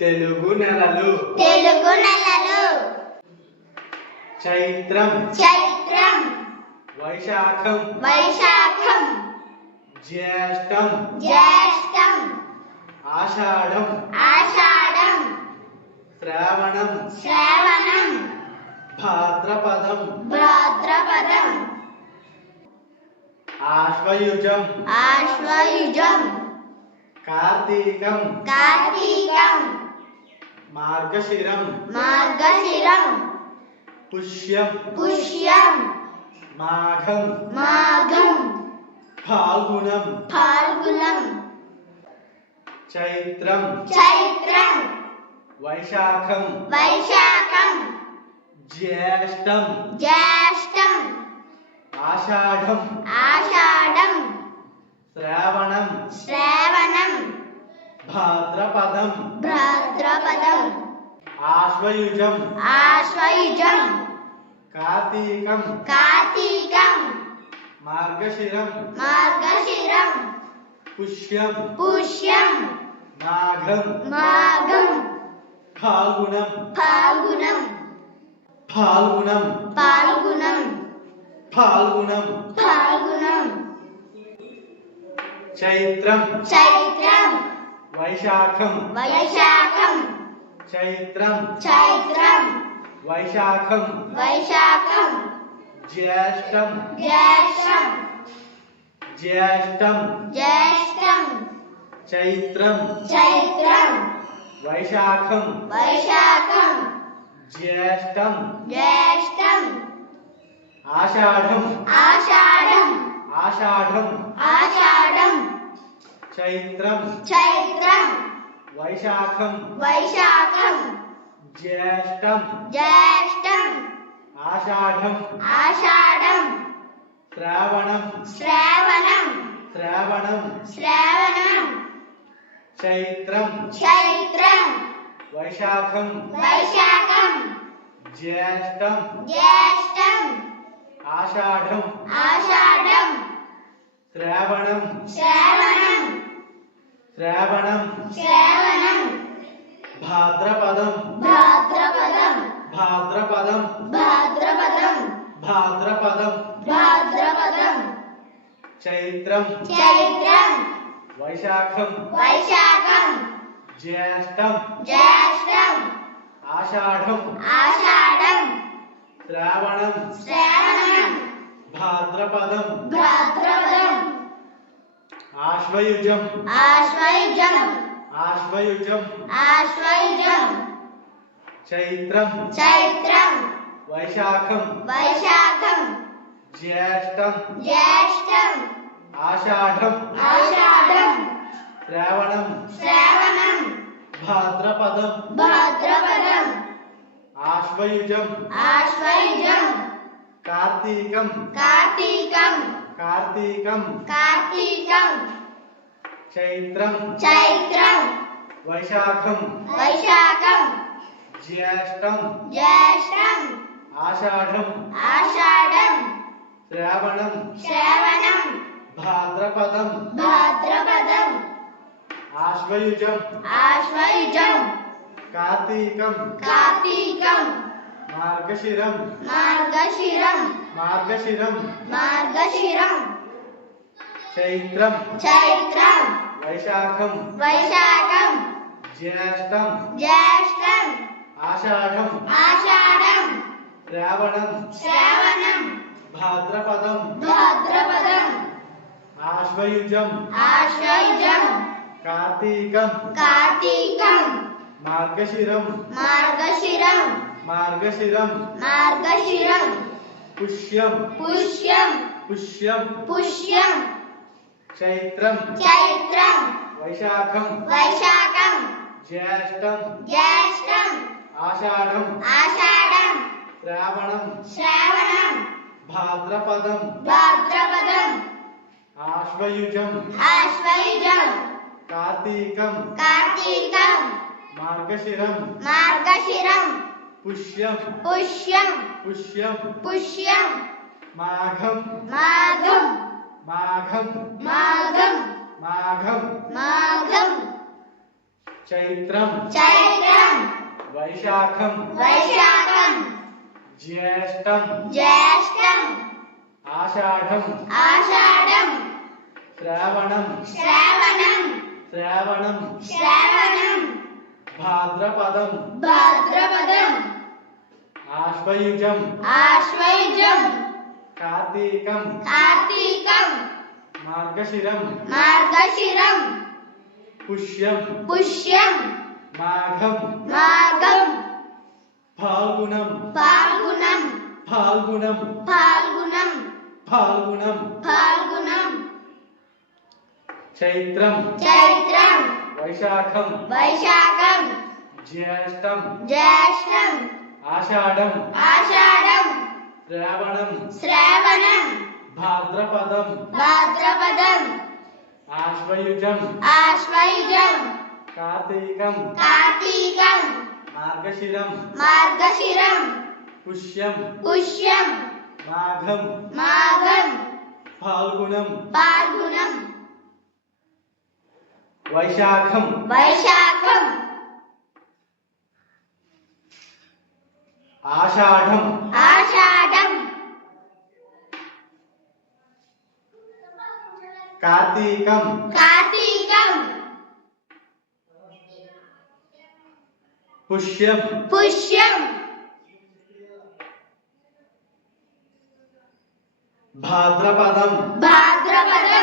తెలుగు నెలలు చైత్రం వైశాఖం జ్యేష్టం ఆషాఢం శ్రావణం భాద్రపదం ఆశ్వయుజం కార్తీకం మార్గశిరం పుష్యం మాఘం ఫాల్గుణం చైత్రం వైశాఖం జ్యేష్టం ఆషాఢం శ్రావణం భాద్రపదం ఆశ్వయుజం కార్తీకం మార్గశిరం పుష్యం మాఘం ఫాల్గుణం చైత్రం వైశాఖం వైశాఖం జ్యేష్టం చైత్రం వైశాఖం జ్యేష్టం ఆషాఢం చైత్రం వైశాఖం జ్యేష్టం ఆషాఢం శ్రావణం చైత్రం వైశాఖం జ్యేష్టం ఆషాఢం శ్రావణం భాద్రపదం చైత్రం వైశాఖం జ్యేష్టం ఆషాఢం శ్రావణం భాద్రపదం ఆశ్వయుజం చైత్రం వైశాఖం జ్యేష్టం ఆషాఢం శ్రావణం భాద్రపదం ఆశ్వయుజం కార్తీకం చైత్రం వైశాఖం జ్యేష్టం ఆషాఢం శ్రావణం భాద్రపదం ఆశ్వయుజం కార్తీకం మార్గశిరం చైత్రం వైశాఖం జ్యేష్టం ఆషాఢం శ్రావణం భాద్రపదం ఆశ్వయుజం కార్తీకం మార్గశిరం పుష్యం చైత్రం వైశాఖం జ్యేష్టం ఆషాఢం శ్రావణం భాద్రపదం ఆశ్వయుజం కార్తీకం మార్గశిరం పుష్యం మాఘం చైత్రం చైత్రం వైశాఖం వైశాఖం జ్యేష్టం జ్యేష్టం ఆషాఢం ఆషాఢం శ్రావణం శ్రావణం శ్రావణం శ్రావణం భాద్రపదం భాద్రపదం ఆశ్వయుజం ఆశ్వయుజం కార్తీకం కార్తీకం మార్గశిరం మార్గశిరం పుష్యం పుష్యం మాఘం మాఘం ఫాల్గుణం ఫాల్గుణం ఫాల్గుణం ఫాల్గుణం ఫాల్గుణం ఫాల్గుణం చైత్రం చైత్రం వైశాఖం వైశాఖం జ్యేష్టం జ్యేష్టం ఆషాఢం ఆషాఢం శ్రావణం శ్రావణం భాద్రపదం భాద్రపదం ఆశ్వయుజం ఆశ్వయుజం కార్తీకం కార్తీకం మార్గశిరం మార్గశిరం పుష్యం పుష్యం మాఘం మాఘం ఫాల్గుణం ఫాల్గుణం వైశాఖం వైశాఖం ఆషాఢం ఆషాఢం కార్తీకం కార్తీకం పుష్యం పుష్యం భాద్రపదం భాద్రపదం